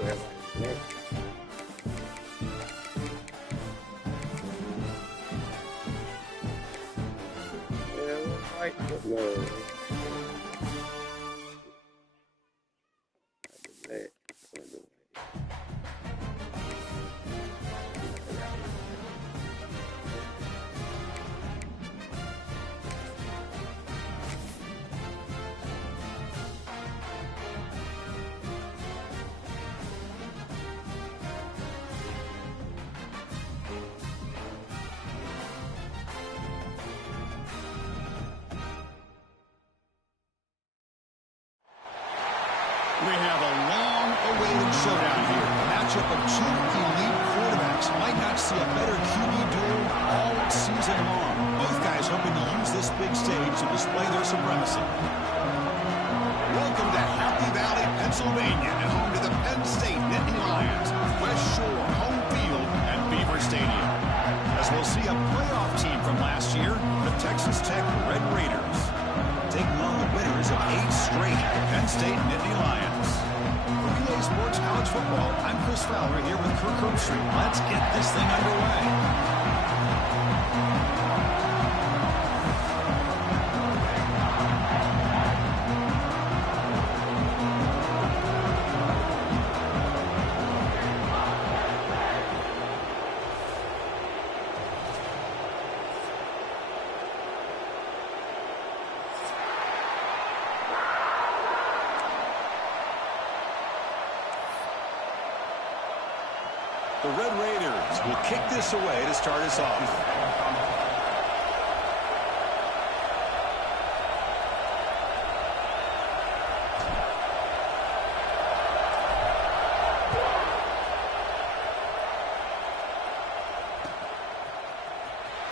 We have a long-awaited showdown here. A matchup of two elite quarterbacks. Might not see a better QB duel all season long. Both guys hoping to use this big stage to display their supremacy. Welcome to Happy Valley, Pennsylvania, and home to the Penn State Nittany Lions, West Shore, home field, and Beaver Stadium. As we'll see a playoff team from last year, the Texas Tech Red Raiders, taking on the winners of 8 straight Penn State Nittany Lions. For Relay Sports College Football, I'm Chris Fowler here with Kirk Herbstreit. Let's get this thing underway. The Red Raiders will kick this away to start us off.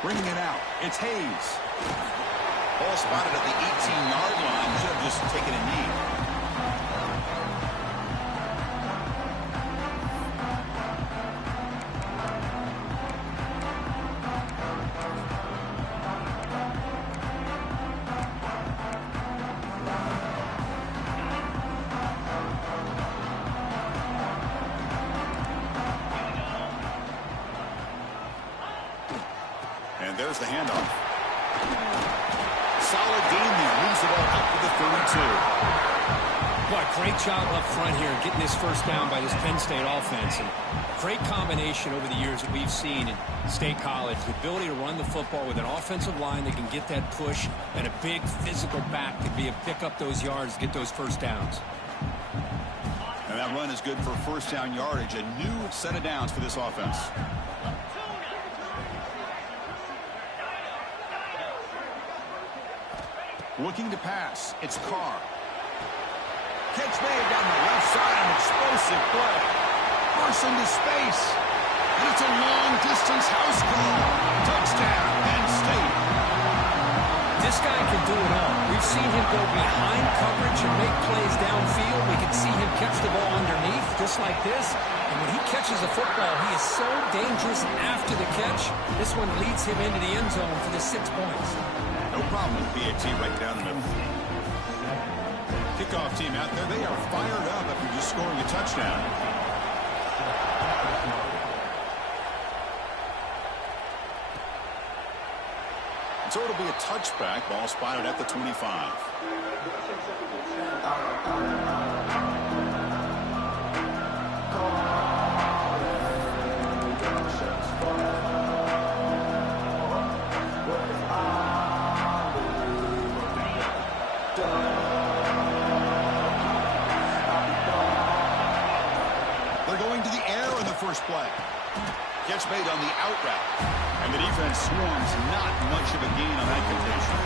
Bringing it out, it's Hayes. Ball spotted at the 18-yard line. Should have just taken a knee. There's the handoff. Solid game. He moves the ball up to the 32. What a great job up front here getting this first down by this Penn State offense. And great combination over the years that we've seen in State College. The ability to run the football with an offensive line that can get that push and a big physical back to be able to pick up those yards, get those first downs. And that run is good for first down yardage. A new set of downs for this offense. Looking to pass. It's Carr. Catch made down the left side. An explosive play. Bursts into space. And it's a long-distance house call. Touchdown, Penn State. This guy can do it all. We've seen him go behind coverage and make plays downfield. We can see him catch the ball underneath, just like this. And when he catches a football, he is so dangerous after the catch. This one leads him into the end zone for the 6 points. No problem with PAT right down the middle. Kickoff team out there. They are fired up after just scoring a touchdown. So it'll be a touchback. Ball spotted at the 25. First play. Catch made on the out route. And the defense swarms. Not much of a gain on that completion.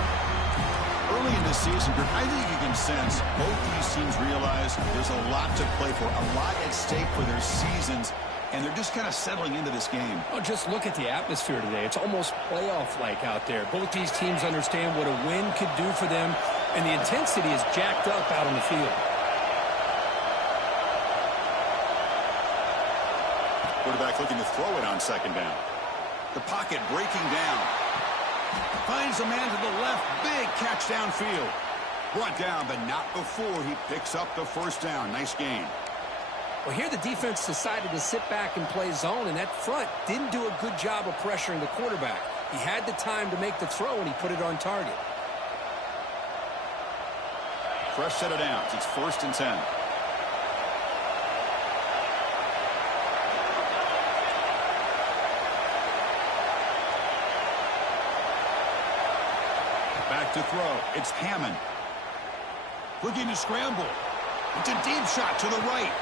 Early in this season, I think you can sense both these teams realize there's a lot to play for, a lot at stake for their seasons, and they're just kind of settling into this game. Oh, just look at the atmosphere today. It's almost playoff-like out there. Both these teams understand what a win could do for them, and the intensity is jacked up out on the field. Quarterback looking to throw it on second down. The pocket breaking down. Finds a man to the left. Big catch downfield. Brought down, but not before he picks up the first down. Nice gain. Well, here the defense decided to sit back and play zone, and that front didn't do a good job of pressuring the quarterback. He had the time to make the throw, and he put it on target. Fresh set of downs. It's 1st and 10. Back to throw. It's Hammond. Looking to scramble. It's a deep shot to the right.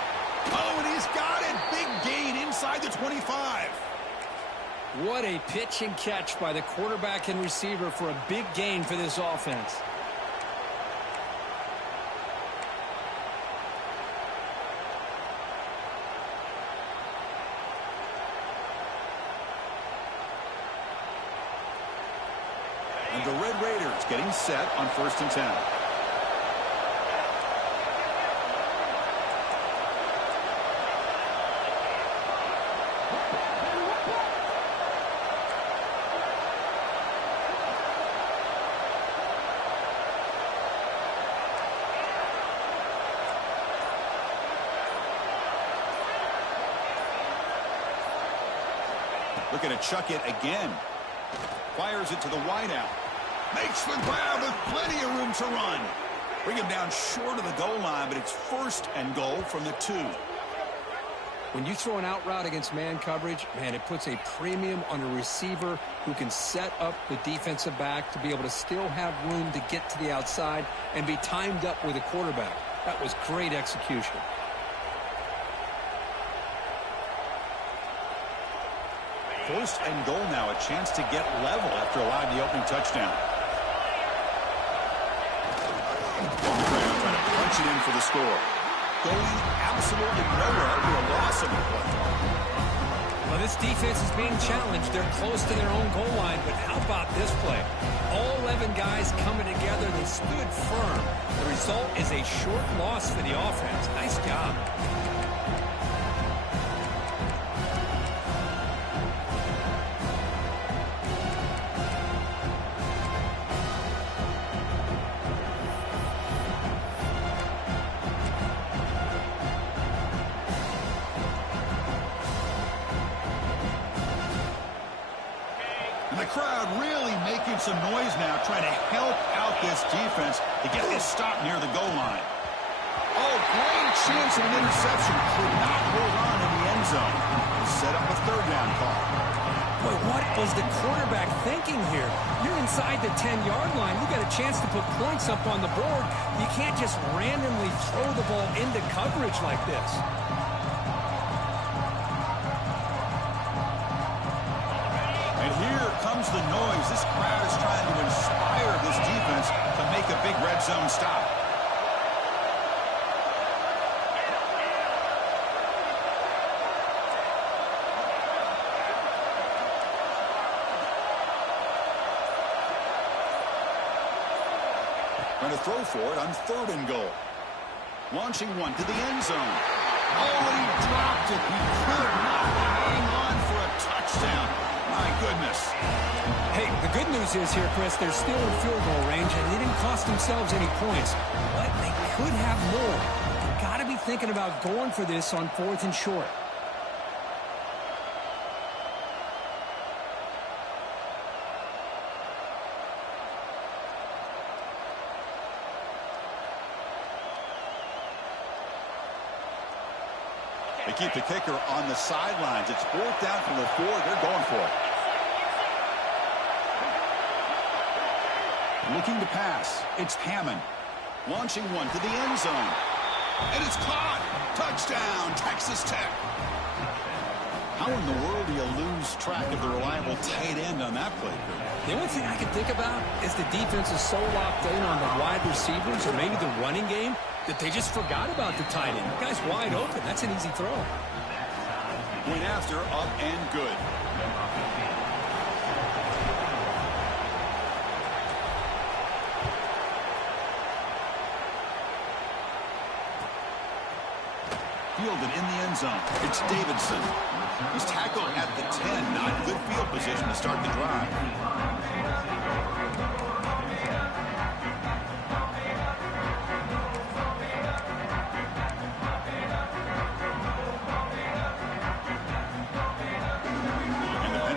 Oh, and he's got it. Big gain inside the 25. What a pitch and catch by the quarterback and receiver for a big gain for this offense. And the Red Raiders getting set on 1st and 10. Looking to chuck it again. Fires it to the wideout. Makes the grab with plenty of room to run. Bring him down short of the goal line, but it's 1st and goal from the 2. When you throw an out route against man coverage, man, it puts a premium on a receiver who can set up the defensive back to be able to still have room to get to the outside and be timed up with a quarterback. That was great execution. First and goal now, a chance to get level after allowing the opening touchdown. On the ground, trying to punch it in for the score. Going absolutely nowhere for a loss of the play. Well, this defense is being challenged. They're close to their own goal line, but how about this play? All 11 guys coming together. They stood firm. The result is a short loss for the offense. Nice job. The crowd really making some noise now, trying to help out this defense to get this stop near the goal line. Oh, great chance of an interception. Could not hold on in the end zone. Set up a 3rd down call. Boy, what was the quarterback thinking here? You're inside the 10-yard line. You got a chance to put points up on the board. You can't just randomly throw the ball into coverage like this. Comes the noise. This crowd is trying to inspire this defense to make a big red zone stop. Trying to throw for it on 3rd and goal. Launching one to the end zone. Oh, and he dropped it. He could not hang on for a touchdown. My goodness. Hey, the good news is here, Chris, they're still in field goal range, and they didn't cost themselves any points. But they could have more. They've got to be thinking about going for this on 4th and short. They keep the kicker on the sidelines. It's 4th down from the 4. They're going for it. Looking to pass. It's Hammond. Launching one to the end zone. And it's caught. Touchdown, Texas Tech. How in the world do you lose track of the reliable tight end on that play? The only thing I can think about is the defense is so locked in on the wide receivers or maybe the running game that they just forgot about the tight end. The guy's wide open. That's an easy throw. Went after, up and good. Fielded in the end zone. It's Davidson. He's tackled at the 10. Not good field position to start the drive.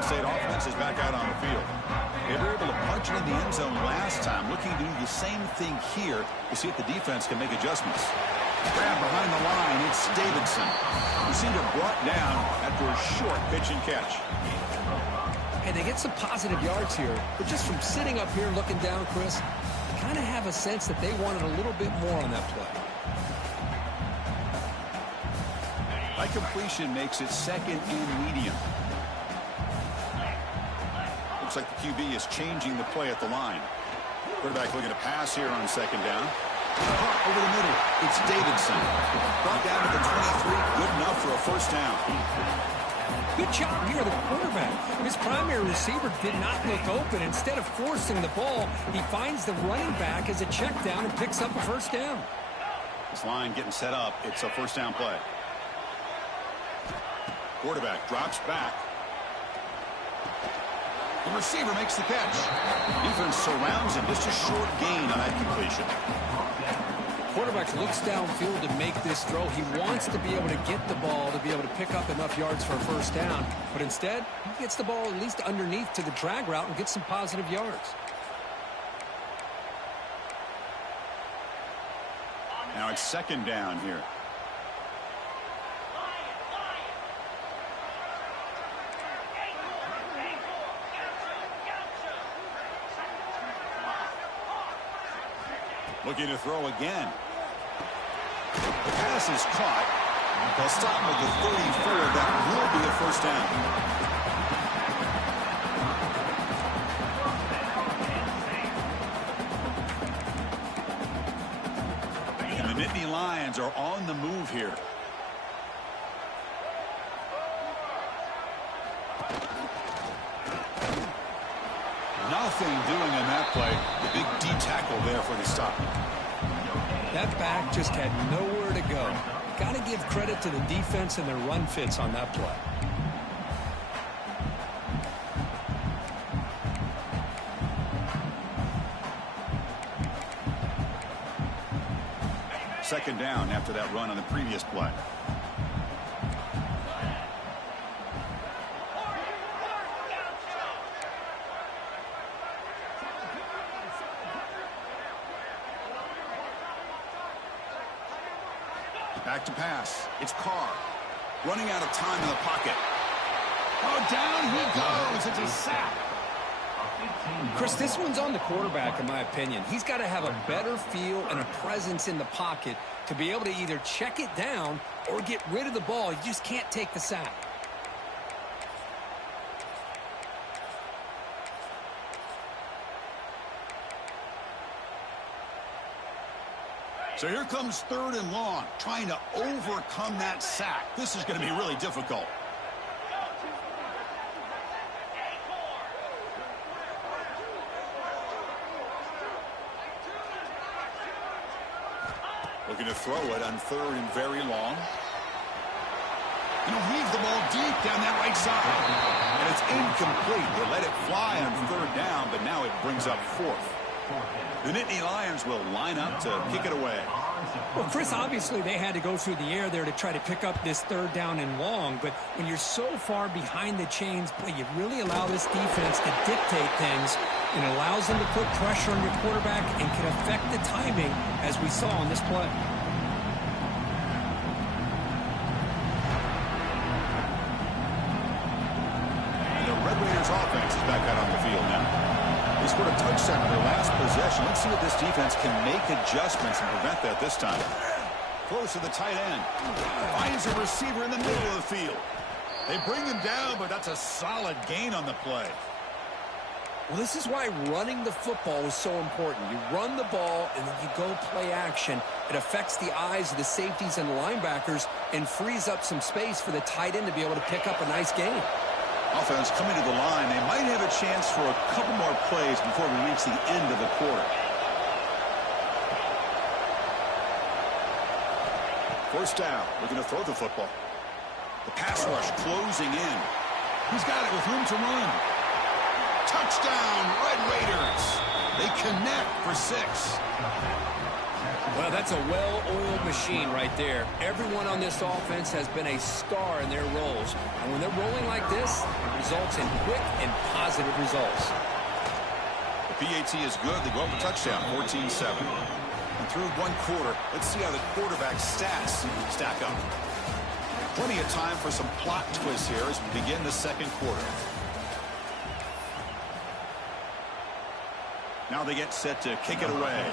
State offense is back out on the field. They were able to punch it in the end zone last time. Looking to do the same thing here to see if the defense can make adjustments. Grab behind the line. It's Davidson. He seemed to have brought down after a short pitch and catch. And they get some positive yards here. But just from sitting up here looking down, Chris, I kind of have a sense that they wanted a little bit more on that play. By completion makes it second and medium. Looks like the QB is changing the play at the line. Quarterback looking to pass here on second down. Caught over the middle. It's Davidson. Brought down to the 23. Good enough for a first down. Good job here, the quarterback. His primary receiver did not look open. Instead of forcing the ball, he finds the running back as a check down and picks up a first down. This line getting set up. It's a first down play. Quarterback drops back. The receiver makes the catch. Defense surrounds him. Just a short gain on that completion. Quarterback looks downfield to make this throw. He wants to be able to get the ball to be able to pick up enough yards for a first down. But instead, he gets the ball at least underneath to the drag route and gets some positive yards. Now it's second down here. Looking to throw again. The pass is caught. They'll stop with the 34. That will be a first down. And the Nittany Lions are on the move here. Nothing doing in that play. The big D tackle there for the stop. That back just had nowhere to go. Got to give credit to the defense and their run fits on that play. Second down after that run on the previous play. Back to pass. It's Carr. Running out of time in the pocket. Oh, down he goes. It's a sack. Chris, this one's on the quarterback, in my opinion. He's got to have a better feel and a presence in the pocket to be able to either check it down or get rid of the ball. You just can't take the sack. So here comes third and long, trying to overcome that sack. This is going to be really difficult. Looking to throw it on third and very long. And he'll weave the ball deep down that right side. And it's incomplete. They let it fly on third down, but now it brings up fourth. The Nittany Lions will line up to kick it away. Well, Chris, obviously they had to go through the air there to try to pick up this third down and long, but when you're so far behind the chains, boy, you really allow this defense to dictate things, and it allows them to put pressure on your quarterback and can affect the timing, as we saw on this play. The Red Raiders offense is back out on the field now. They scored a touchdown in their last possession. Let's see if this defense can make adjustments and prevent that this time. Close to the tight end. Finds a receiver in the middle of the field. They bring him down, but that's a solid gain on the play. Well, this is why running the football is so important. You run the ball, and then you go play action. It affects the eyes of the safeties and the linebackers and frees up some space for the tight end to be able to pick up a nice gain. Offense coming to the line. They might have a chance for a couple more plays before we reach the end of the quarter. First down. Looking to throw the football. The pass rush closing in. He's got it with room to run. Touchdown, Red Raiders. They connect for 6. Well, that's a well-oiled machine right there. Everyone on this offense has been a star in their roles. And when they're rolling like this, it results in quick and positive results. The PAT is good. They go up a touchdown, 14-7. And through one quarter, let's see how the quarterback's stats stack up. Plenty of time for some plot twists here as we begin the second quarter. Now they get set to kick it away.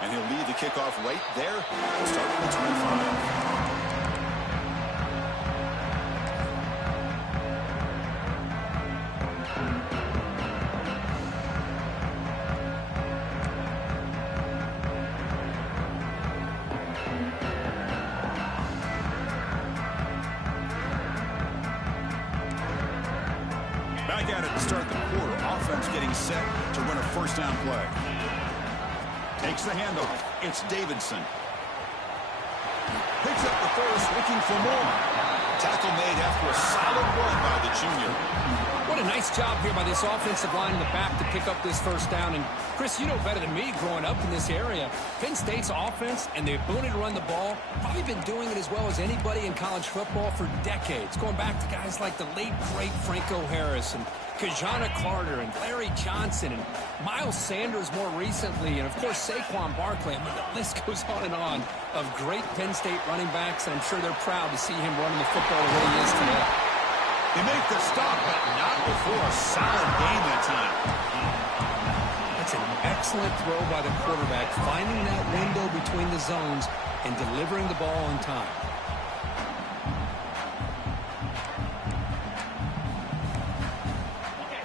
And he'll lead the kickoff right there, starting at 25. Back at it to start the quarter. Offense getting set to run a first down play. Takes the handoff. It's Davidson. Picks up the first, looking for more. Tackle made after a solid run by the junior. What a nice job here by this offensive line in the back to pick up this first down. And, Chris, you know better than me growing up in this area. Penn State's offense and the ability to run the ball, probably been doing it as well as anybody in college football for decades. Going back to guys like the late, great Franco Harris and Kajana Carter and Larry Johnson and Miles Sanders more recently. And, of course, Saquon Barkley. I mean, the list goes on of great Penn State running backs. And I'm sure they're proud to see him running the football the way he is today. They make the stop, but not before a solid game that time. That's an excellent throw by the quarterback, finding that window between the zones and delivering the ball on time.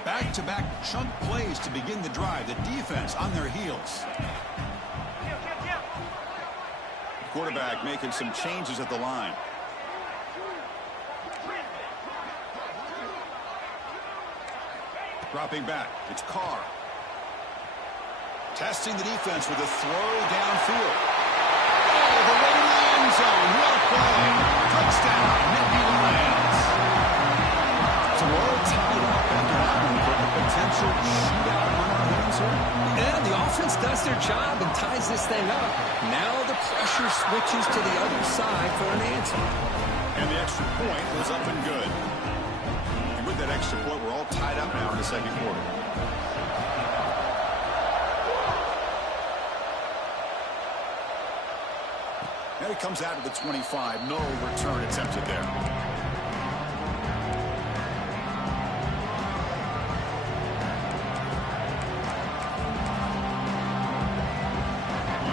Back-to-back chunk plays to begin the drive. The defense on their heels. Quarterback making some changes at the line. Dropping back, it's Carr. Testing the defense with a throw downfield. Oh, the way to the end zone. What a play. Touchdown, Nittany Lions. So we're all tied up after that one for a potential shootout on our hands here. And the offense does their job and ties this thing up. Now the pressure switches to the other side for an answer. And the extra point was up and good. With that extra point, we're all tied up now in the second quarter. And it comes out to the 25. No return attempted there.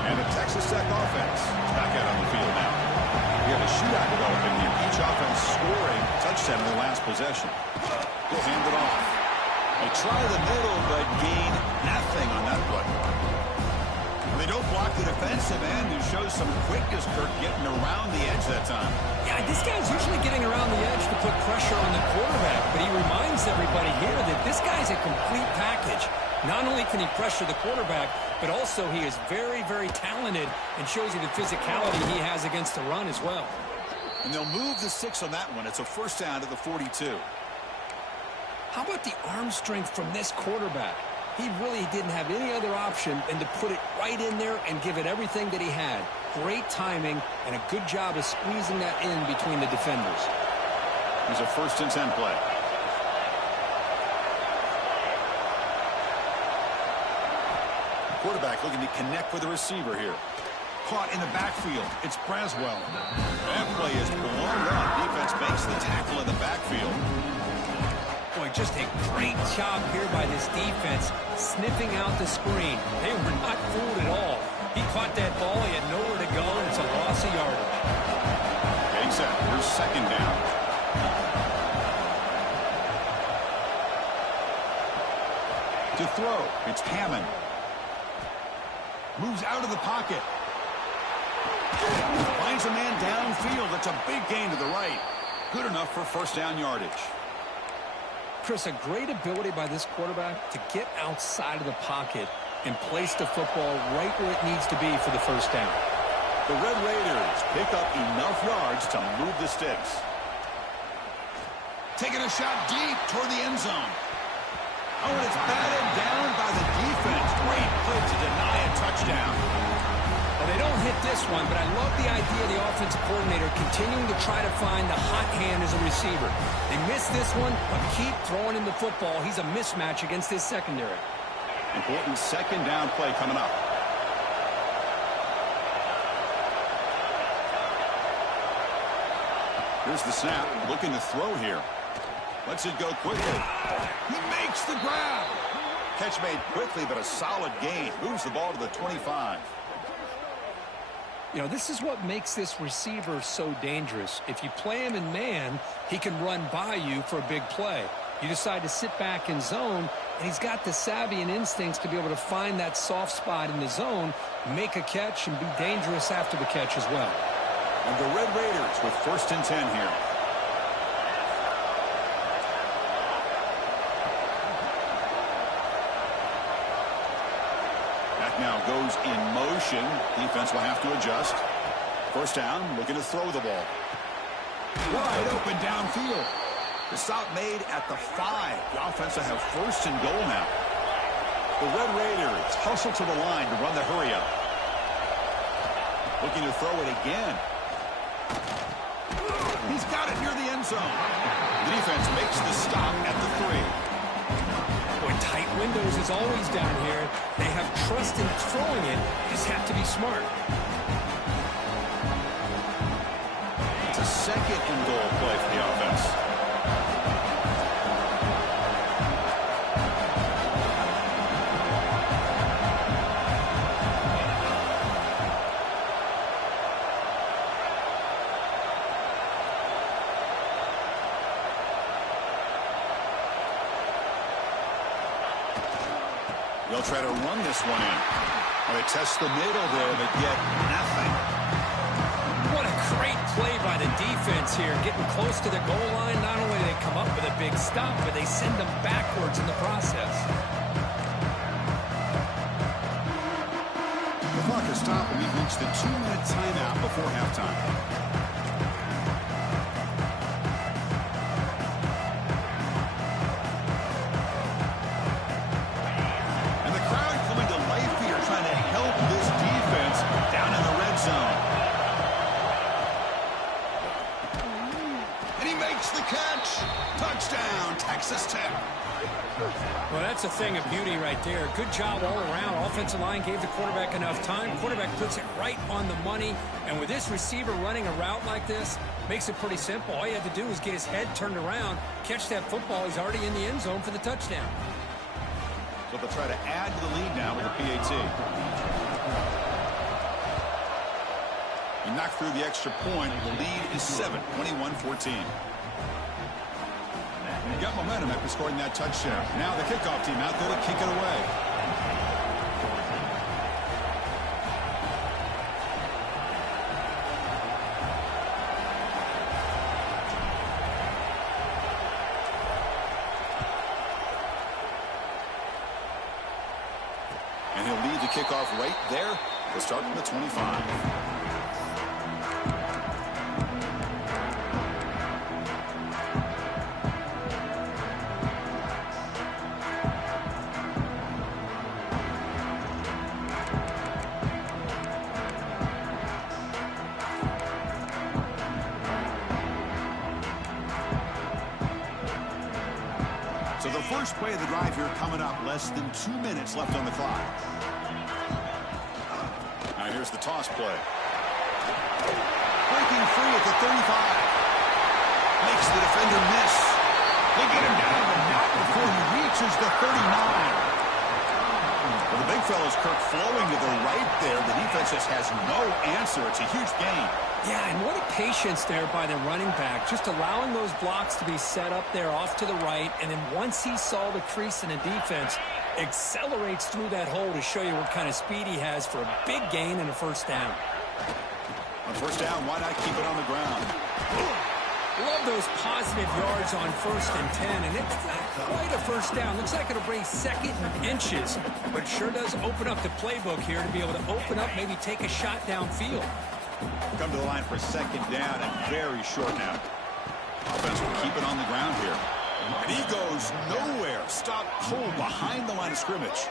And the Texas Tech offense back out on the field now. We have a shootout developing here. Each offense scoring a touchdown in the last possession. They'll hand it off. They try the middle, but gain nothing on that play. They don't block the defensive end, who shows some quickness, Kirk, getting around the edge that time. Yeah, this guy's usually getting around the edge to put pressure on the quarterback, but he reminds everybody here that this guy's a complete package. Not only can he pressure the quarterback, but also he is very, very talented and shows you the physicality he has against the run as well. And they'll move the 6 on that one. It's a first down to the 42. How about the arm strength from this quarterback? He really didn't have any other option than to put it right in there and give it everything that he had. Great timing and a good job of squeezing that in between the defenders. Here's a 1st and 10 play. Quarterback looking to connect with the receiver here. Caught in the backfield. It's Braswell. That play is blown up. Defense makes the tackle in the backfield. Boy, just a great job here by this defense, sniffing out the screen. They were not fooled at all. He caught that ball, he had nowhere to go, and it's a loss of yardage. Getting set. Here's 2nd down. To throw, it's Hammond. Moves out of the pocket. Finds a man downfield. That's a big gain to the right. Good enough for first down yardage. Chris, a great ability by this quarterback to get outside of the pocket and place the football right where it needs to be for the first down. The Red Raiders pick up enough yards to move the sticks. Taking a shot deep toward the end zone. Oh, and it's batted down by the defense. Great play to deny a touchdown. Well, they don't hit this one, but I love the idea of the offensive coordinator continuing to try to find the hot hand as a receiver. They missed this one, but keep throwing him the football. He's a mismatch against his secondary. Important second down play coming up. Here's the snap, looking to throw here. Lets it go quickly. He makes the grab. Catch made quickly, but a solid gain. Moves the ball to the 25. You know, this is what makes this receiver so dangerous. If you play him in man, he can run by you for a big play. You decide to sit back in zone, and he's got the savvy and instincts to be able to find that soft spot in the zone, make a catch, and be dangerous after the catch as well. And the Red Raiders with 1st and 10 here. Back now goes in motion. Defense will have to adjust. 1st down, looking to throw the ball. Wide open downfield. The stop made at the 5. The offense will have 1st and goal now. The Red Raiders hustle to the line to run the hurry up. Looking to throw it again. He's got it near the end zone. The defense makes the stop at the 3. Boy, tight windows is always down here. They have trust in throwing it. Just have to be smart. It's a 2nd and goal play for the offense. They'll try to run this one in. Well, they test the middle there, but get nothing. What a great play by the defense here. Getting close to the goal line, not only do they come up with a big stop, but they send them backwards in the process. The clock has stopped, and we've reached the 2-minute timeout before halftime. Well, that's a thing of beauty right there. Good job all around. Offensive line gave the quarterback enough time. Quarterback puts it right on the money. And with this receiver running a route like this, makes it pretty simple. All you have to do is get his head turned around, catch that football. He's already in the end zone for the touchdown. So they'll try to add to the lead now with a PAT. He knocked through the extra point. The lead is 7, 21-14. He got momentum after scoring that touchdown. Now the kickoff team out there to kick it away. And he'll lead the kickoff right there. He'll start from the 25. So the first play of the drive here coming up, less than 2 minutes left on the clock. All right, here's the toss play. Breaking free at the 35. Makes the defender miss. They get him down, but not before he reaches the 39. Well, the big fellow's Kirk flowing to the right there. The defense just has no answer. It's a huge gain. Yeah, and what a patience there by the running back, just allowing those blocks to be set up there off to the right, and then once he saw the crease in the defense, accelerates through that hole to show you what kind of speed he has for a big gain and a 1st down. On 1st down, why not keep it on the ground? Love those positive yards on 1st and 10, and it's not quite a 1st down. Looks like it'll bring 2nd and inches, but it sure does open up the playbook here to be able to open up, maybe take a shot downfield. Come to the line for second down and very short now. Offense will keep it on the ground here. And he goes nowhere. Stop pulled behind the line of scrimmage.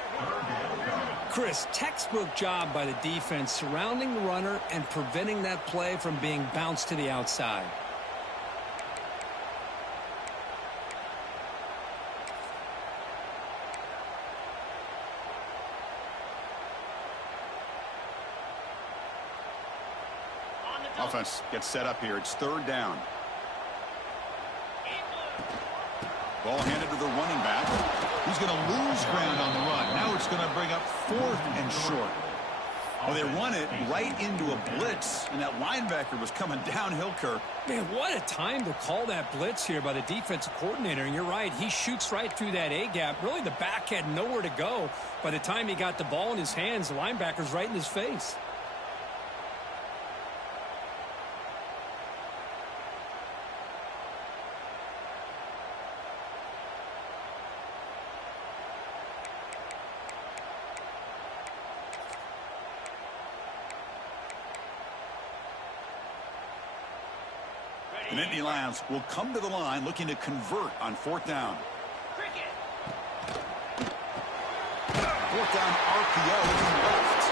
Chris, textbook job by the defense surrounding the runner and preventing that play from being bounced to the outside. Offense gets set up here. It's third down. Ball handed to the running back. He's going to lose ground on the run. Now it's going to bring up fourth and short. Well, they run it right into a blitz, and that linebacker was coming downhill, Kirk. Man, what a time to call that blitz here by the defensive coordinator. And you're right, he shoots right through that A-gap. Really, the back had nowhere to go. By the time he got the ball in his hands, the linebacker's right in his face. The Nittany Lions will come to the line looking to convert on fourth down. Fourth down RPO looking left.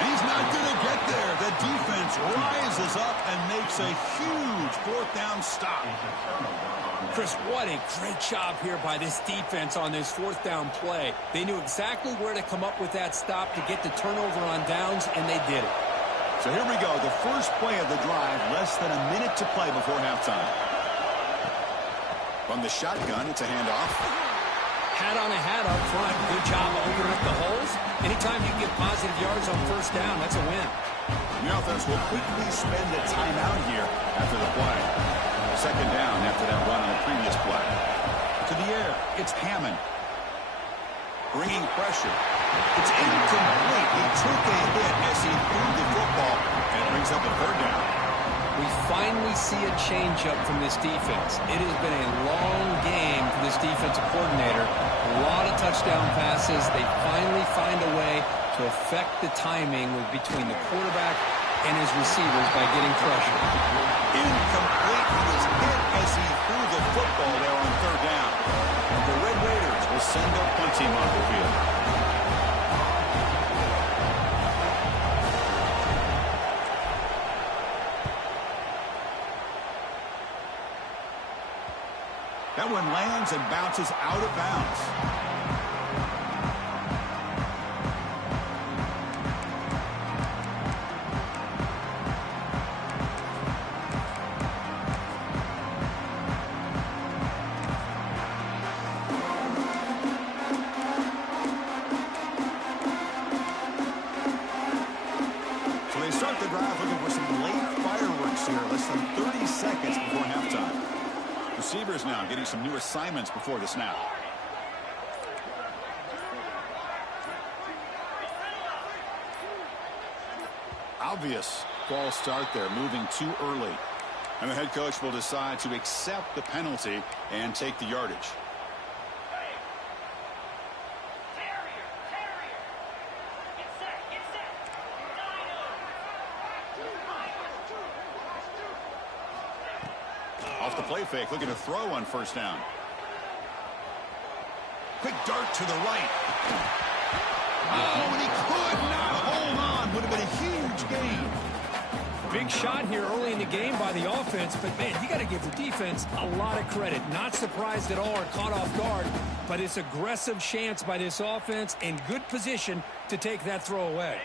And he's not going to get there. The defense rises up and makes a huge fourth down stop. Chris, what a great job here by this defense on this fourth down play. They knew exactly where to come up with that stop to get the turnover on downs, and they did it. So here we go, the first play of the drive, less than a minute to play before halftime. From the shotgun, it's a handoff. Hat on a hat up front. Good job opening up the holes. Anytime you can get positive yards on first down, that's a win. The offense will quickly spend a timeout here after the play. Second down after that run on the previous play. To the air, it's Hammond. Bringing pressure. It's incomplete. He took a hit as he threw the football, and it brings up a third down. We finally see a change-up from this defense. It has been a long game for this defensive coordinator. A lot of touchdown passes. They finally find a way to affect the timing between the quarterback and his receivers by getting pressure. Incomplete. He was hit as he threw the football there on third down. And the Red Raiders will send their punt team on the field. That one lands and bounces out of bounds. So they start the drive looking for some late fireworks here, less than 30 seconds before halftime. Receivers now getting some new assignments before the snap. Obvious false start there, moving too early. And the head coach will decide to accept the penalty and take the yardage. Off the play fake, looking to throw on first down. Quick dart to the right. Oh, and he could not hold on. Would have been a huge gain. Big shot here early in the game by the offense, but man, you got to give the defense a lot of credit. Not surprised at all or caught off guard, but it's aggressive chance by this offense in good position to take that throw away.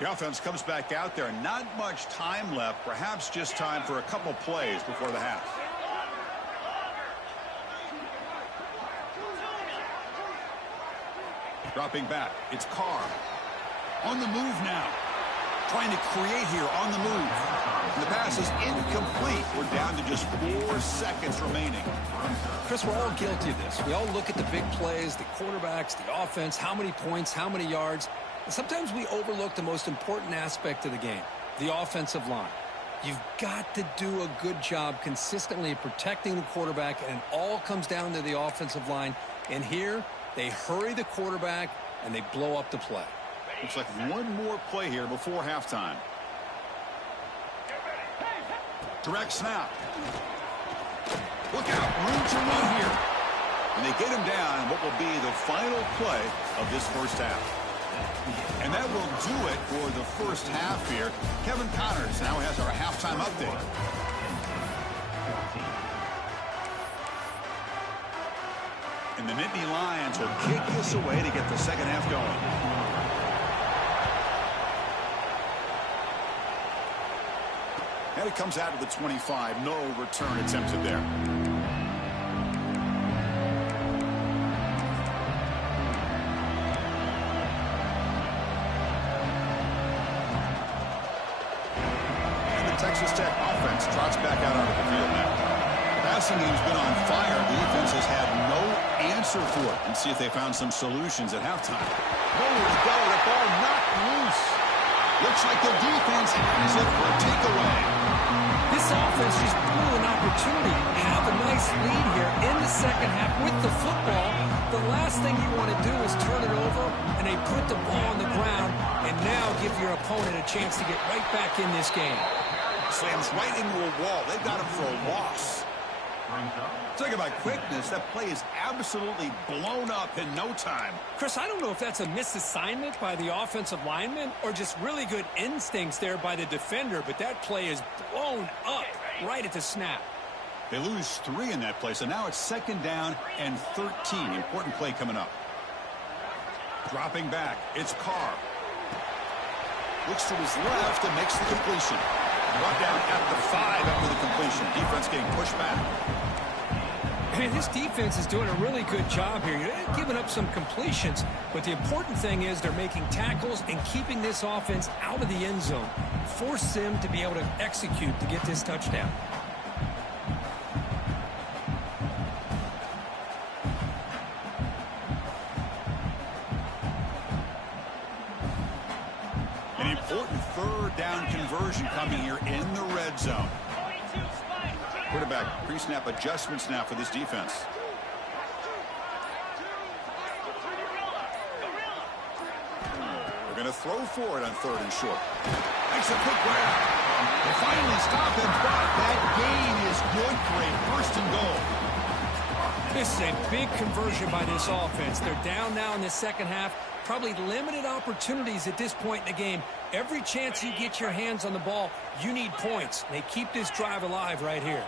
The offense comes back out there. Not much time left. Perhaps just time for a couple plays before the half. Dropping back. It's Carr. On the move now. Trying to create here on the move. And the pass is incomplete. We're down to just 4 seconds remaining. Chris, we're all guilty of this. We all look at the big plays, the quarterbacks, the offense, how many points, how many yards. And sometimes we overlook the most important aspect of the game, the offensive line. You've got to do a good job consistently protecting the quarterback, and it all comes down to the offensive line. And here, they hurry the quarterback, and they blow up the play. Looks like one more play here before halftime. Direct snap. Look out, room to run here. And they get him down in what will be the final play of this first half. And that will do it for the first half here. Kevin Connors now has our halftime update. And the Nittany Lions will kick this away to get the second half going. And it comes out to the 25. No return attempted there. Texas Tech offense trots back out onto the field now. The passing game's been on fire. The defense has had no answer for it. And see if they found some solutions at halftime. Nowhere to go. The ball knocked loose. Looks like the defense has it for a takeaway. This offense just blew an opportunity. Have a nice lead here in the second half with the football. The last thing you want to do is turn it over, and they put the ball on the ground and now give your opponent a chance to get right back in this game. Slams right into a wall. They've got him for a loss. Talking about quickness, that play is absolutely blown up in no time. Chris, I don't know if that's a misassignment by the offensive lineman or just really good instincts there by the defender, but that play is blown up right at the snap. They lose 3 in that play, so now it's 2nd down and 13. Important play coming up. Dropping back, it's Carr. Looks to his left and makes the completion. Brought down at the 5 after the completion. Defense getting pushed back. And this defense is doing a really good job here. You're giving up some completions, but the important thing is they're making tackles and keeping this offense out of the end zone. Force them to be able to execute to get this touchdown. An important 3rd down conversion coming here in the red zone. Quarterback pre-snap adjustments now for this defense. They're going to throw for it on 3rd and short. Makes a quick grab. They finally stop him, but that gain is good for a 1st and goal. This is a big conversion by this offense. They're down now in the second half. Probably limited opportunities at this point in the game. Every chance you get your hands on the ball, you need points. They keep this drive alive right here.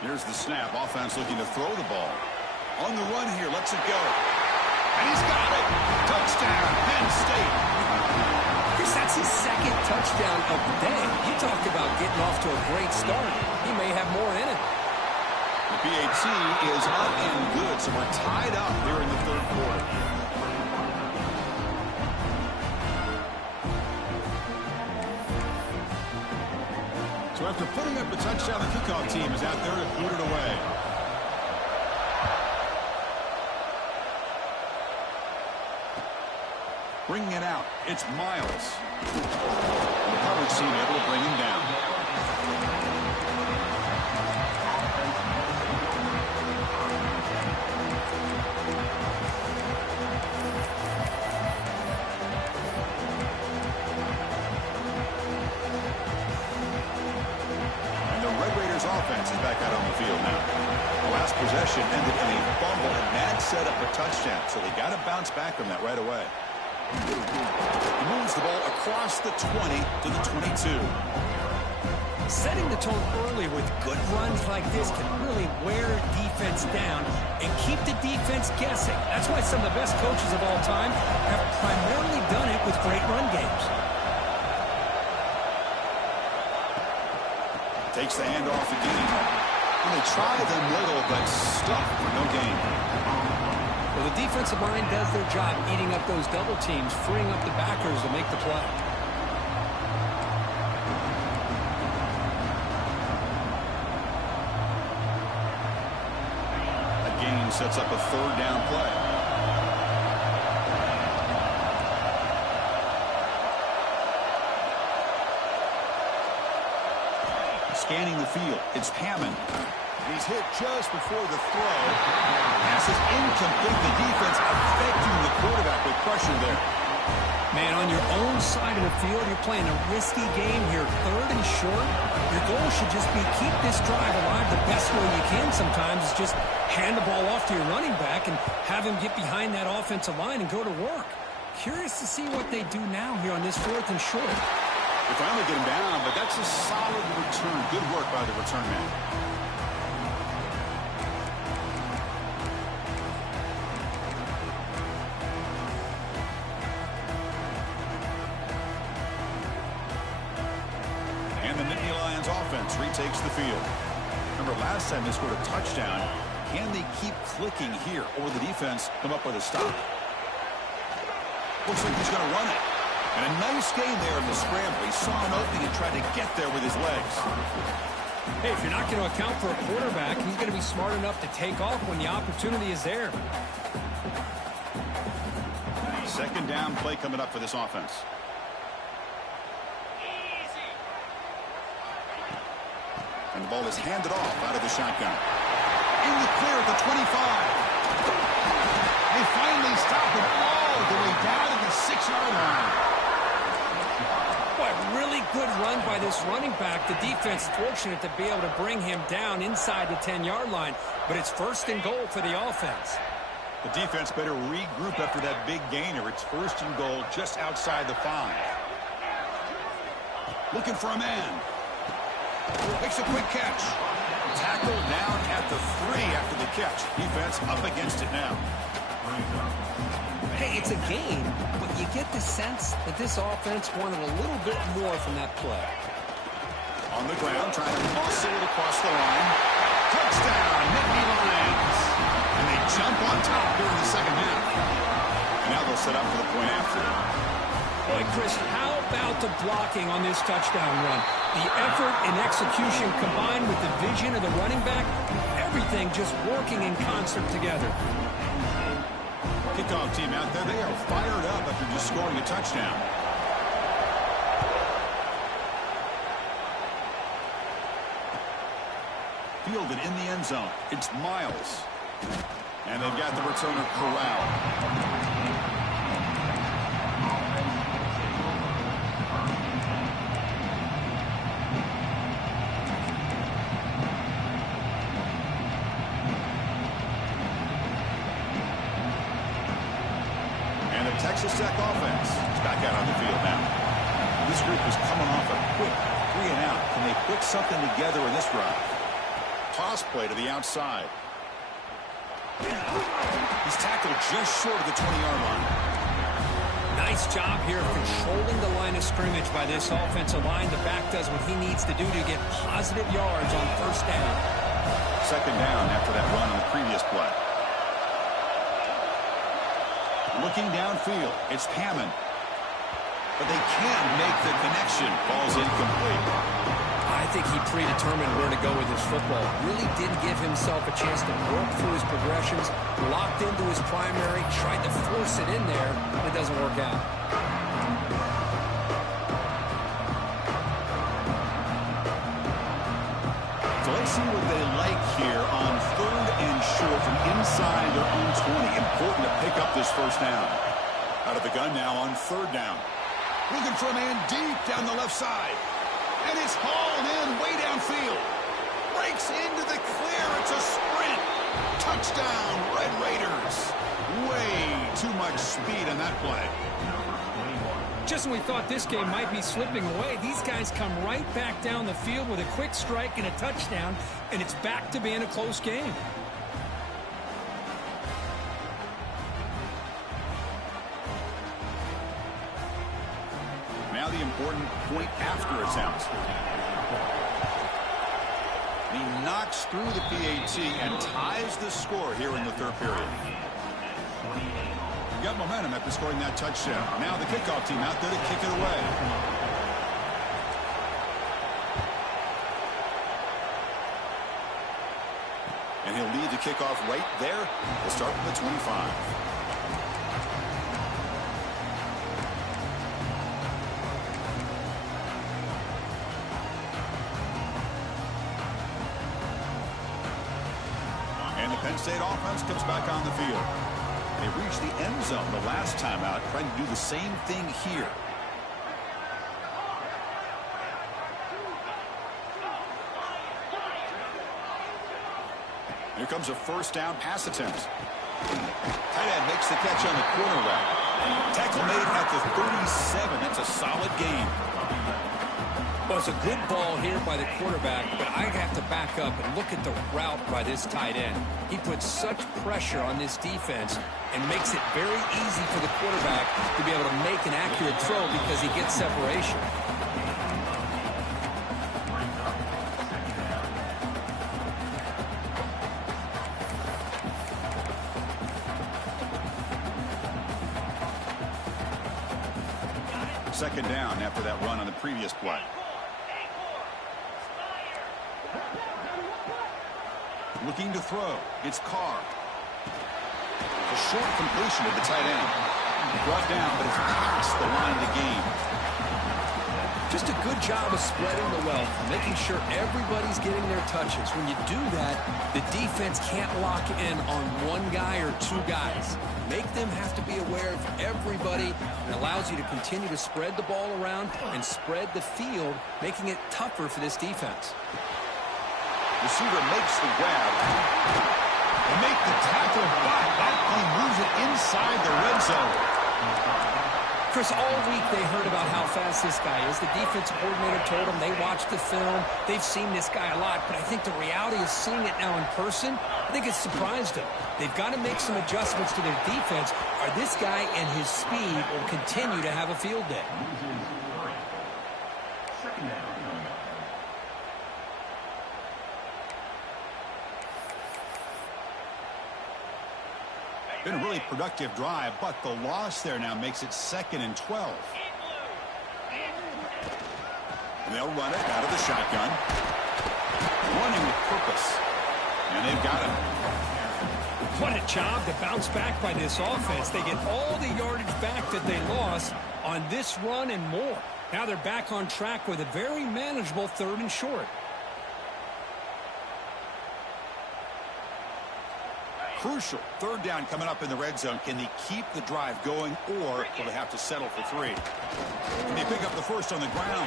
Here's the snap. Offense looking to throw the ball. On the run here, lets it go. And he's got it. Touchdown, Penn State. Chris, that's his 2nd touchdown of the day. You talked about getting off to a great start. He may have more in it. The PAT is up and good, so we're tied up here in the 3rd quarter. So after putting up the touchdown, the kickoff team is out there to put it away. Bringing it out, it's Miles. The coverage team able to bring him down. Offense is back out on the field now. The last possession ended in a fumble, and that set up a touchdown, so they got to bounce back from that right away. He moves the ball across the 20 to the 22. Setting the tone early with good runs like this can really wear defense down and keep the defense guessing. That's why some of the best coaches of all time have primarily done it with great run games. Takes the handoff again. And they try the middle, but stuck for no gain. Well, the defensive line does their job eating up those double teams, freeing up the backers to make the play. That gain sets up a 3rd down play. Scanning the field, it's Hammond. He's hit just before the throw. Pass is incomplete. The defense affecting the quarterback with pressure there. Man, on your own side of the field, you're playing a risky game here. 3rd and short. Your goal should just be keep this drive alive the best way you can sometimes is just hand the ball off to your running back and have him get behind that offensive line and go to work. Curious to see what they do now here on this 4th and short. They finally get him down, but that's a solid return. Good work by the return man. Offense retakes the field. Remember, last time they scored a touchdown. Can they keep clicking here, or the defense come up with a stop? Looks like he's going to run it. And a nice gain there in the scramble. He saw an opening and tried to get there with his legs. Hey, if you're not going to account for a quarterback, he's going to be smart enough to take off when the opportunity is there. 2nd down play coming up for this offense. And the ball is handed off out of the shotgun. In the clear at the 25. They finally stop it all the way down to the 6-yard line. Boy, really good run by this running back. The defense fortunate to be able to bring him down inside the 10-yard line. But it's 1st and goal for the offense. The defense better regroup after that big gainer. It's 1st and goal just outside the 5. Looking for a man. Makes a quick catch. Tackled down at the 3 after the catch. Defense up against it now. Hey, it's a game, but you get the sense that this offense wanted a little bit more from that play. On the ground, trying to muscle it across the line. Touchdown, Nittany Lions. And they jump on top during the 2nd half. And now they'll set up for the point after. Boy, Chris, how about the blocking on this touchdown run? The effort and execution combined with the vision of the running back, everything just working in concert together. Kickoff team out there, they are fired up after just scoring a touchdown. Fielded in the end zone. It's Miles. And they've got the returner corralled. Texas Tech offense is back out on the field now. This group is coming off a quick 3 and out. Can they put something together in this drive? Toss play to the outside. He's tackled just short of the 20-yard line. Nice job here of controlling the line of scrimmage by this offensive line. The back does what he needs to do to get positive yards on 1st down. 2nd down after that run on the previous play. Looking downfield, it's Hammond. But they can't make the connection. Ball's incomplete. I think he predetermined where to go with his football. Really didn't give himself a chance to work through his progressions. Locked into his primary, tried to force it in there, but it doesn't work out. So let's see what they like here on 3rd and short from inside their own 20. Important to pick up this 1st down. Out of the gun now on 3rd down. Looking for a man deep down the left side. And it's hauled in way downfield. Breaks into the clear. It's a sprint. Touchdown, Red Raiders. Way too much speed on that play. Just when we thought this game might be slipping away, these guys come right back down the field with a quick strike and a touchdown, and it's back to being a close game. Now the important point after attempt. He knocks through the PAT and ties the score here in the 3rd period. Got momentum after scoring that touchdown. Now the kickoff team out there to kick it away. And he'll lead the kickoff right there. We'll start from the 25. And the Penn State offense comes back on the field. They reached the end zone the last time out, trying to do the same thing here. Here comes a first down pass attempt. Tight end makes the catch on the corner route. Tackle made at the 37. That's a solid gain. Well, it's a good ball here by the quarterback, but I have to back up and look at the route by this tight end. He puts such pressure on this defense and makes it very easy for the quarterback to be able to make an accurate throw because he gets separation. Second down after that run on the previous play. Looking to throw. It's Carr. A short completion to the tight end. Brought down, but it's past the line to gain. Just a good job of spreading the wealth, making sure everybody's getting their touches. When you do that, the defense can't lock in on one guy or two guys. Make them have to be aware of everybody. It allows you to continue to spread the ball around and spread the field, making it tougher for this defense. Receiver makes the grab. And make the tackle, but that play moves it inside the red zone. Chris, all week they heard about how fast this guy is. The defensive coordinator told them they watched the film. They've seen this guy a lot, but I think the reality of seeing it now in person, I think it's surprised them. They've got to make some adjustments to their defense, or this guy and his speed will continue to have a field day. Been a really productive drive, but the loss there now makes it 2nd and 12. And they'll run it out of the shotgun. Running with purpose. And they've got it. What a job to bounce back by this offense. They get all the yardage back that they lost on this run and more. Now they're back on track with a very manageable 3rd and short. Crucial. 3rd down coming up in the red zone. Can they keep the drive going, or will they have to settle for 3? Can they pick up the first on the ground?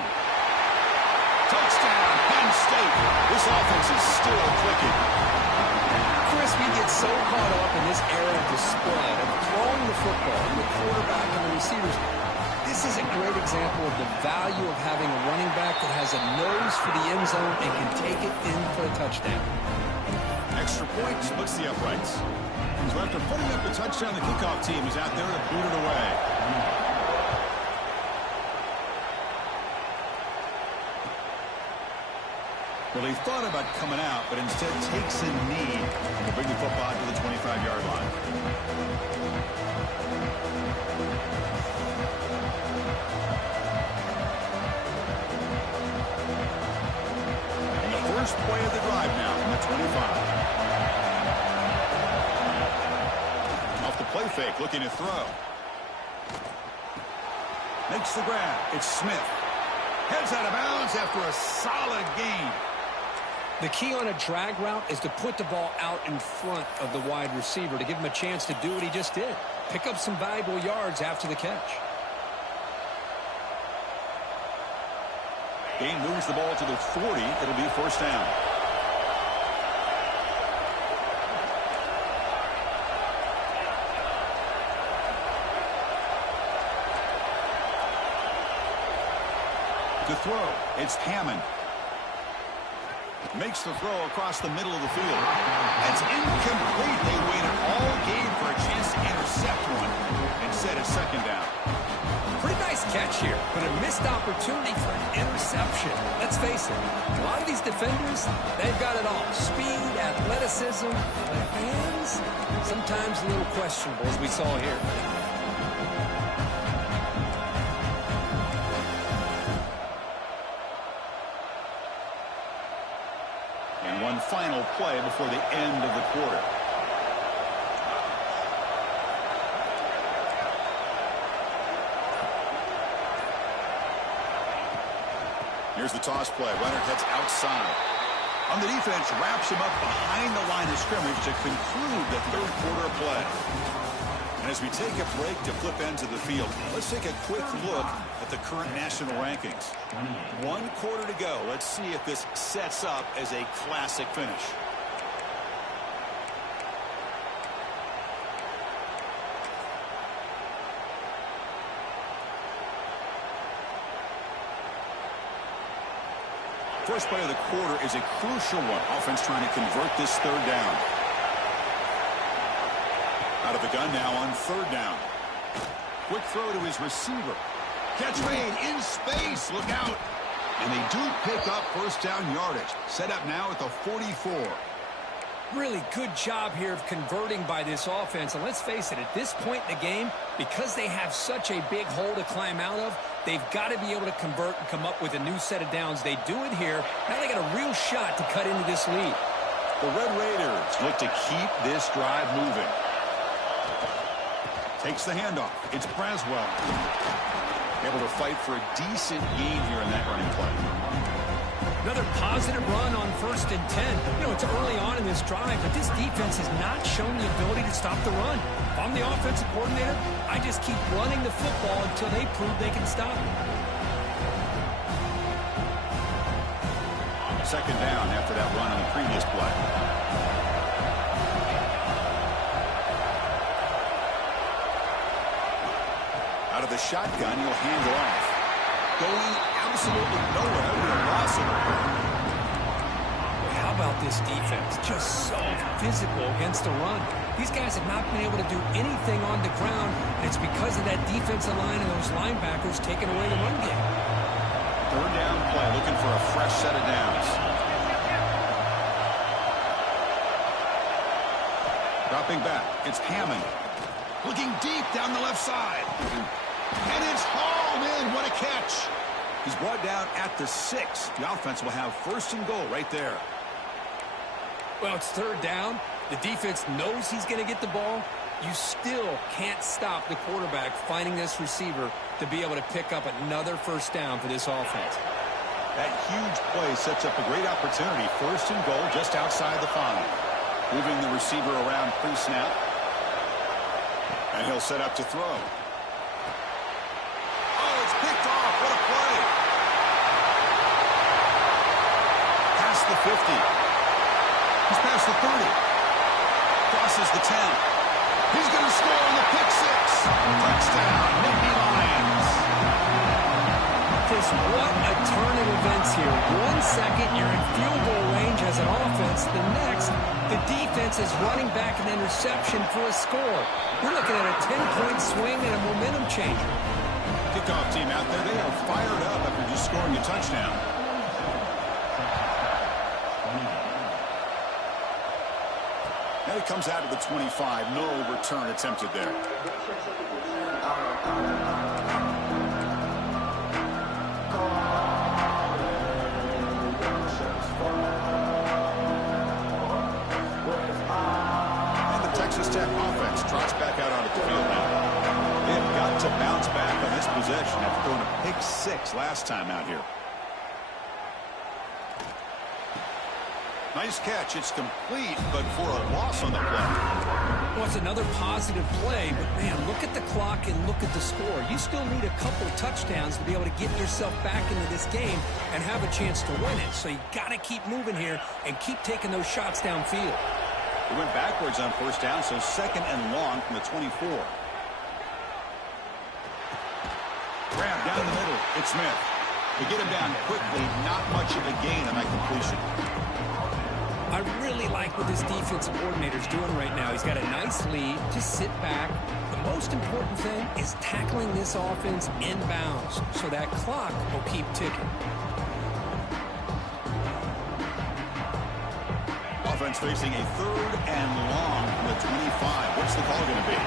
Touchdown, Penn State. This offense is still clicking. Chris, we get so caught up in this era of the spread, of throwing the football, and the quarterback and the receivers. This is a great example of the value of having a running back that has a nose for the end zone and can take it in for a touchdown. Extra point splits the uprights. So after putting up the touchdown, the kickoff team is out there to boot it away. Well, he thought about coming out, but instead takes a knee to bring the football to the 25-yard line. And the first play of the drive now from the 25. Play fake, looking to throw. Makes the grab. It's Smith. Heads out of bounds after a solid gain. The key on a drag route is to put the ball out in front of the wide receiver to give him a chance to do what he just did. Pick up some valuable yards after the catch. Gain moves the ball to the 40. It'll be 1st down. To throw, it's Hammond. Makes the throw across the middle of the field. It's incomplete. They waited all game for a chance to intercept one. Instead, it's 2nd down. Pretty nice catch here, but a missed opportunity for an interception. Let's face it, a lot of these defenders, they've got it all. Speed, athleticism, but hands, sometimes a little questionable, as we saw here. One final play before the end of the quarter. Here's the toss play. Runner heads outside. On the defense, wraps him up behind the line of scrimmage to conclude the 3rd quarter play. And as we take a break to flip ends of the field, let's take a quick look at the current national rankings. 1 quarter to go. Let's see if this sets up as a classic finish. First play of the quarter is a crucial one. Offense trying to convert this 3rd down. Out of the gun now on 3rd down. Quick throw to his receiver. Catch made in space. Look out. And they do pick up 1st down yardage. Set up now at the 44. Really good job here of converting by this offense. And let's face it, at this point in the game, because they have such a big hole to climb out of, they've got to be able to convert and come up with a new set of downs. They do it here. Now they got a real shot to cut into this lead. The Red Raiders look to keep this drive moving. Takes the handoff. It's Braswell. Able to fight for a decent gain here in that running play. Another positive run on 1st and 10. You know, it's early on in this drive, but this defense has not shown the ability to stop the run. If I'm the offensive coordinator, I just keep running the football until they prove they can stop it. 2nd down after that run on the previous play. Out of the shotgun, he'll hand it off. Going absolutely nowhere with a loss of it. How about this defense? Just so physical against the run. These guys have not been able to do anything on the ground, and it's because of that defensive line and those linebackers taking away the run game. 3rd down play, looking for a fresh set of downs. Dropping back, it's Hammond. Looking deep down the left side. And it's hauled in. What a catch. He's brought down at the 6. The offense will have 1st and goal right there. Well, it's 3rd down. The defense knows he's going to get the ball. You still can't stop the quarterback finding this receiver to be able to pick up another 1st down for this offense. That huge play sets up a great opportunity. 1st and goal just outside the 5. Moving the receiver around pre-snap. And he'll set up to throw. Picked off. What a play. Past the 50. He's past the 30. Crosses the 10. He's going to score on the pick 6. Touchdown, Nittany Lions. Just what a turn of events here. 1 second, you're in field goal range as an offense. The next, the defense is running back an interception for a score. We're looking at a 10-point swing and a momentum changer. Kickoff team out there, they are fired up after just scoring a touchdown. And it comes out of the 25. No return attempted there. And the Texas Tech offense trots back out onto the field now. They've got to bounce back on this possession after throwing a pick 6 last time out here. Nice catch. It's complete, but for a loss on the play. Well, it's another positive play, but, man, look at the clock and look at the score. You still need a couple touchdowns to be able to get yourself back into this game and have a chance to win it. So you got to keep moving here and keep taking those shots downfield. He went backwards on 1st down, so 2nd and long from the 24. Grab down the middle. It's Smith. They get him down quickly. Not much of a gain on that completion. I really like what this defensive coordinator is doing right now. He's got a nice lead. Just sit back. The most important thing is tackling this offense inbounds so that clock will keep ticking. Offense facing a 3rd and long from the 25. What's the call going to be?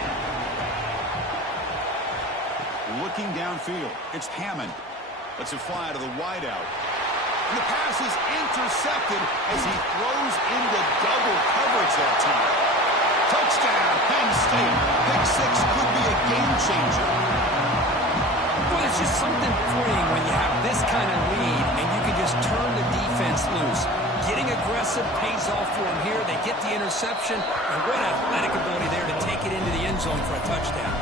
Looking downfield, it's Hammond. Lets it fly to the wideout. And the pass is intercepted as he throws into double coverage that time. Touchdown, Penn State. Pick 6 could be a game changer. Well, it's just something freeing when you have this kind of lead and you can just turn the defense loose. Getting aggressive pays off for them here. They get the interception. reception, and what athletic ability there to take it into the end zone for a touchdown.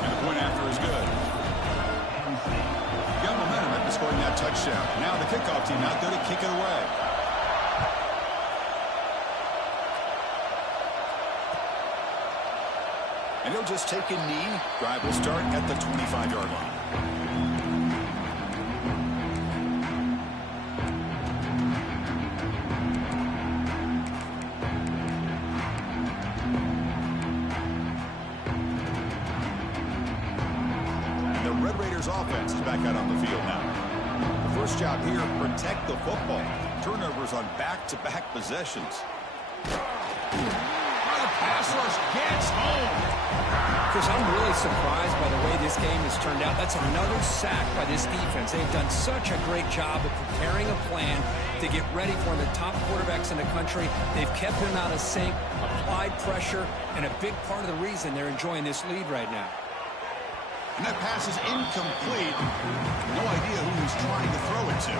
And the point after is good. Got momentum after scoring that touchdown. Now the kickoff team out there to kick it away. And he'll just take a knee. Drive will start at the 25-yard line. Offense is back out on the field now. The first job here, protect the football. Turnovers on back-to-back possessions. The pass rush gets home. Chris, I'm really surprised by the way this game has turned out. That's another sack by this defense. They've done such a great job of preparing a plan to get ready for the top quarterbacks in the country. They've kept him out of sync, applied pressure, and a big part of the reason they're enjoying this lead right now. And that pass is incomplete. No idea who he's trying to throw it to.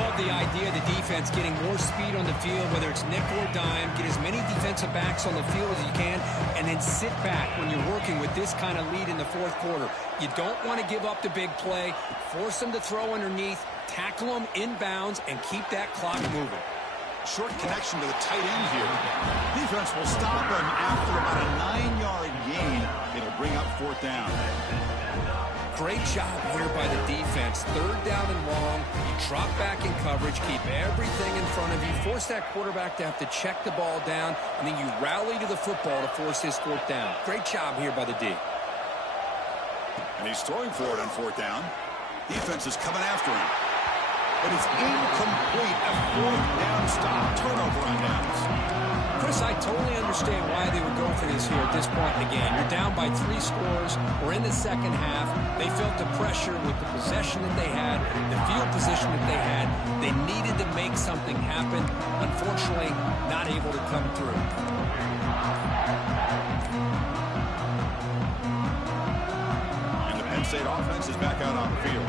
Love the idea of the defense getting more speed on the field, whether it's nickel or dime. Get as many defensive backs on the field as you can, and then sit back when you're working with this kind of lead in the fourth quarter. You don't want to give up the big play. Force them to throw underneath, tackle them inbounds, and keep that clock moving. Short connection to the tight end here. Defense will stop him after about a 9-yard gain. It'll bring up fourth down. Great job here by the defense. Third down and long. You drop back in coverage, keep everything in front of you, force that quarterback to have to check the ball down, and then you rally to the football to force his fourth down. Great job here by the D. And he's throwing for it on fourth down. Defense is coming after him. But it's incomplete. A fourth down stop. Turnover on downs. Chris, I totally understand why they would go for this here at this point in the game. You're down by 3 scores. We're in the second half. They felt the pressure with the possession that they had, the field position that they had. They needed to make something happen. Unfortunately, not able to come through. And the Penn State offense is back out on the field.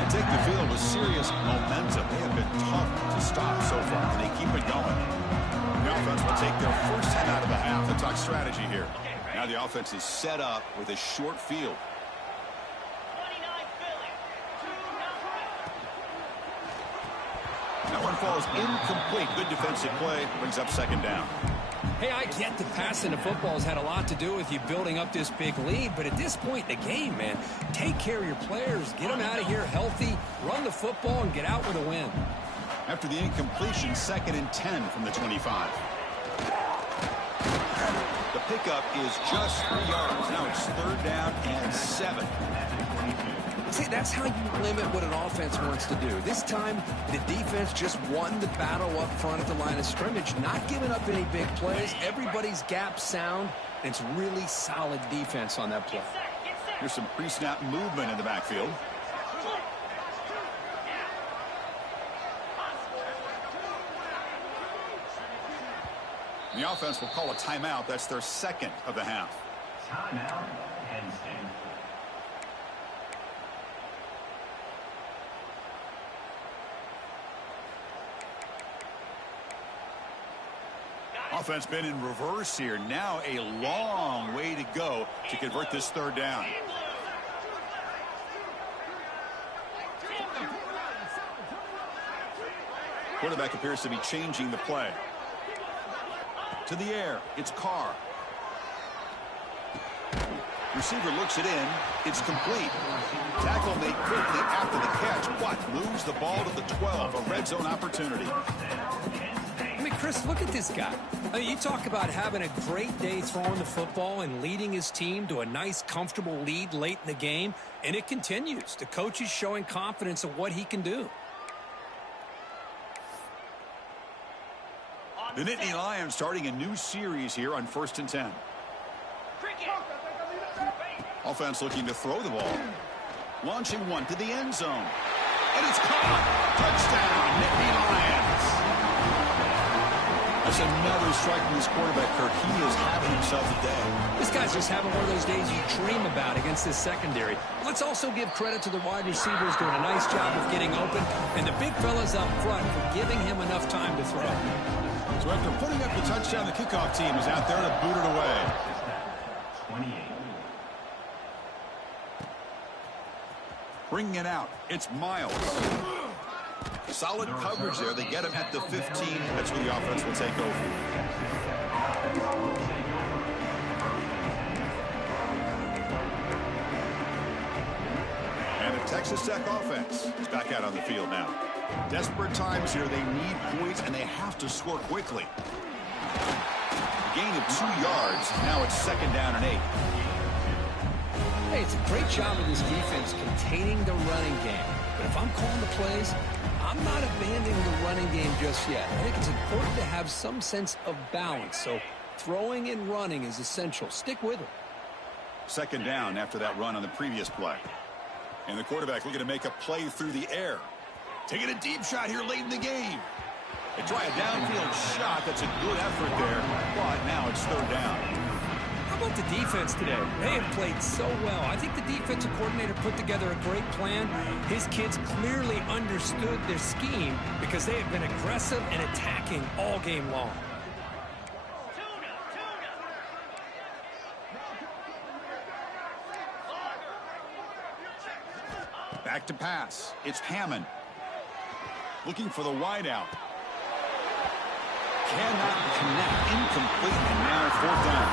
They take the field with serious momentum. They have been tough to stop so far, and they keep it going. The offense will take their first 10 out of the half. Let's talk strategy here. Now the offense is set up with a short field. That one falls incomplete. Good defensive play. Brings up second down. Hey, I get the passing of football has had a lot to do with you building up this big lead, but at this point in the game, man, take care of your players. Get them out of here healthy, run the football, and get out with a win. After the incompletion, 2nd and 10 from the 25. The pickup is just 3 yards. Now it's 3rd down and 7. See, that's how you limit what an offense wants to do. This time, the defense just won the battle up front at the line of scrimmage, not giving up any big plays. Everybody's gap sound, and it's really solid defense on that play. Here's some pre-snap movement in the backfield. The offense will call a timeout. That's their 2nd of the half. Timeout, Penn State. Offense been in reverse here. Now a long way to go to convert this 3rd down. Quarterback appears to be changing the play. To the air. It's Carr. Receiver looks it in. It's complete. Tackle made quickly after the catch, but moves the ball to the 12. A red zone opportunity. I mean, Chris, look at this guy. I mean, you talk about having a great day throwing the football and leading his team to a nice, comfortable lead late in the game, and it continues. The coach is showing confidence of what he can do. The Nittany Lions starting a new series here on 1st and 10. Offense looking to throw the ball. Launching one to the end zone. And it's caught. Touchdown, Nittany Lions. That's another strike from this quarterback, Kirk. He is having himself a day. This guy's just having one of those days you dream about against this secondary. Let's also give credit to the wide receivers doing a nice job of getting open, and the big fellas up front for giving him enough time to throw. So So after putting up the touchdown, the kickoff team is out there to boot it away. 28. Bringing it out, it's Miles. Solid coverage there. They get him at the 15. That's where the offense will take over. And the Texas Tech offense is back out on the field now. Desperate times here. They need points, and they have to score quickly. Gain of 2 yards. Now it's 2nd down and 8. Hey, it's a great job of this defense containing the running game. But if I'm calling the plays, I'm not abandoning the running game just yet. I think it's important to have some sense of balance. So throwing and running is essential. Stick with it. 2nd down after that run on the previous play. And the quarterback looking to make a play through the air. Taking a deep shot here late in the game. They try a downfield shot. That's a good effort there. But now it's 3rd down. How about the defense today? They have played so well. I think the defensive coordinator put together a great plan. His kids clearly understood their scheme because they have been aggressive and attacking all game long. Back to pass. It's Hammond. Looking for the wideout. Cannot connect. Incomplete. And now 4th down.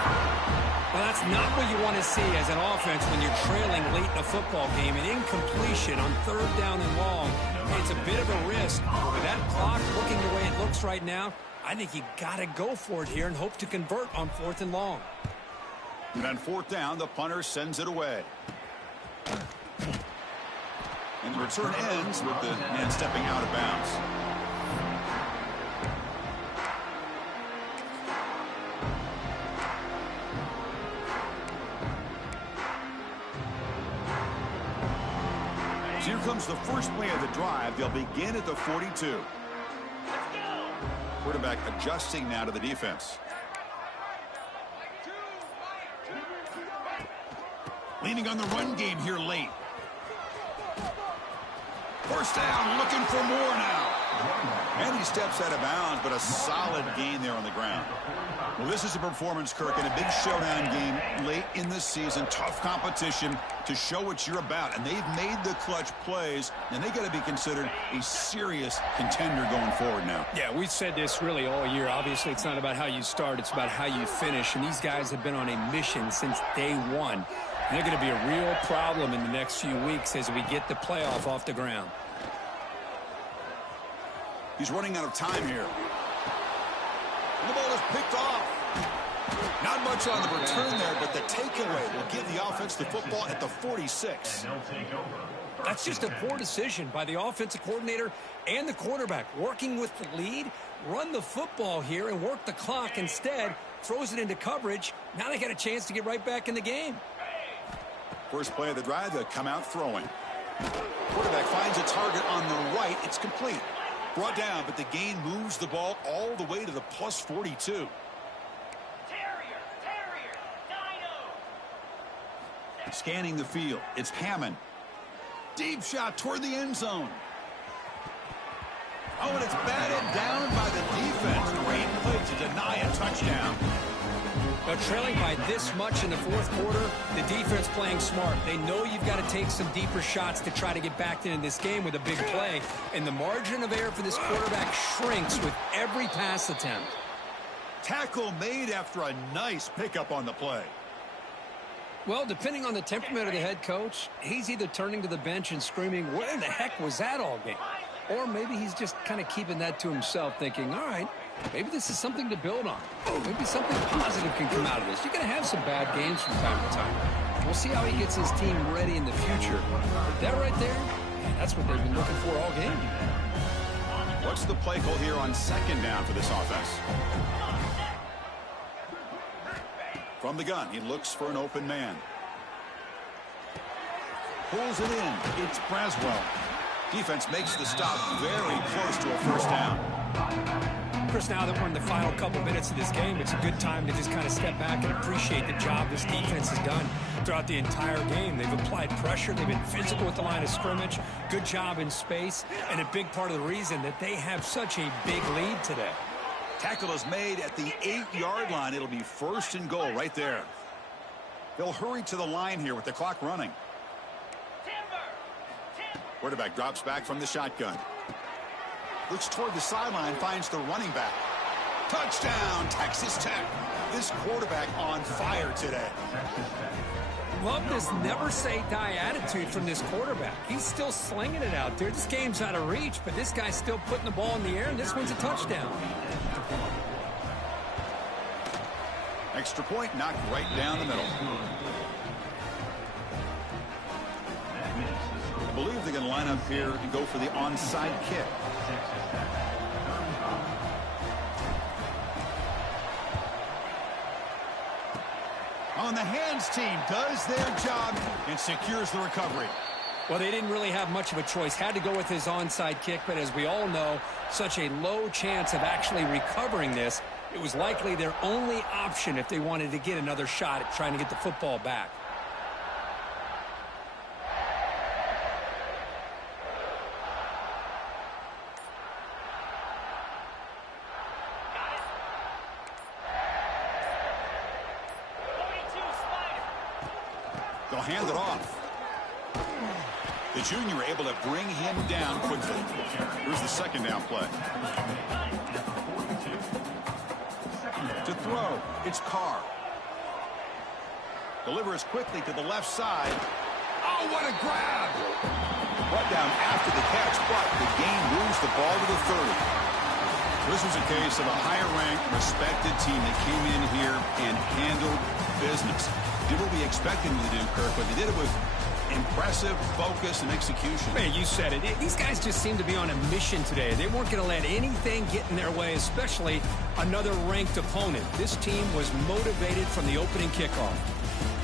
Well, that's not what you want to see as an offense when you're trailing late in a football game. An incompletion on 3rd down and long. It's a bit of a risk. But with that clock looking the way it looks right now, I think you got to go for it here and hope to convert on 4th and long. And on 4th down, the punter sends it away. And the return ends with the man stepping out of bounds. So here comes the first play of the drive. They'll begin at the 42. Quarterback adjusting now to the defense. Leaning on the run game here late. 1st down, looking for more now. And he steps out of bounds, but a solid gain there on the ground. Well, this is a performance, Kirk, in a big showdown game late in the season. Tough competition to show what you're about. And they've made the clutch plays, and they got to be considered a serious contender going forward now. Yeah, we've said this really all year. Obviously, it's not about how you start. It's about how you finish. And these guys have been on a mission since day one. And they're going to be a real problem in the next few weeks as we get the playoff off the ground. He's running out of time here. And the ball is picked off. Not much on the return there, but the takeaway will give the offense the football at the 46. That's just a poor decision by the offensive coordinator and the quarterback. Working with the lead, run the football here and work the clock instead. Throws it into coverage. Now they got a chance to get right back in the game. First play of the drive, they'll come out throwing. Quarterback finds a target on the right. It's complete. Brought down, but the gain moves the ball all the way to the plus 42. Scanning the field, it's Hammond. Deep shot toward the end zone. Oh, and it's batted down by the defense. Great play to deny a touchdown. But trailing by this much in the 4th quarter, the defense playing smart. They know you've got to take some deeper shots to try to get back into this game with a big play. And the margin of error for this quarterback shrinks with every pass attempt. Tackle made after a nice pickup on the play. Well, depending on the temperament of the head coach, he's either turning to the bench and screaming, "Where in the heck was that all game?" Or maybe he's just kind of keeping that to himself, thinking, all right, maybe this is something to build on. Maybe something positive can come out of this. You're going to have some bad games from time to time. We'll see how he gets his team ready in the future. But that right there, that's what they've been looking for all game. What's the play call here on 2nd down for this offense? From the gun, he looks for an open man. Pulls it in. It's Braswell. Defense makes the stop very close to a 1st down. Chris, now that we're in the final couple minutes of this game, it's a good time to just kind of step back and appreciate the job this defense has done throughout the entire game. They've applied pressure. They've been physical at the line of scrimmage. Good job in space. And a big part of the reason that they have such a big lead today. Tackle is made at the 8-yard line. It'll be 1st and goal right there. They'll hurry to the line here with the clock running. Quarterback drops back from the shotgun. Looks toward the sideline, finds the running back. Touchdown, Texas Tech. This quarterback on fire today. Love this never-say-die attitude from this quarterback. He's still slinging it out there. This game's out of reach, but this guy's still putting the ball in the air, and this one's a touchdown. Extra point knocked right down the middle. I believe they're going to line up here and go for the onside kick. On the hands team does their job and secures the recovery. Well, they didn't really have much of a choice. Had to go with his onside kick, but as we all know, such a low chance of actually recovering this. It was likely their only option if they wanted to get another shot at trying to get the football back. They'll hand it off. The junior able to bring him down quickly. Here's the second down play. To throw, it's Carr. Delivers quickly to the left side. Oh, what a grab! Brought down after the catch, but the gain moves the ball to the 30. This was a case of a higher-ranked, respected team that came in here and handled business. Did what we expected them to do, Kirk, but they did it with impressive focus and execution. Man, you said it. These guys just seem to be on a mission today. They weren't going to let anything get in their way, especially another ranked opponent. This team was motivated from the opening kickoff.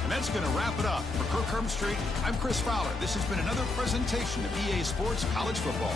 And that's going to wrap it up. For Kirk Herbstreit, I'm Chris Fowler. This has been another presentation of EA Sports College Football.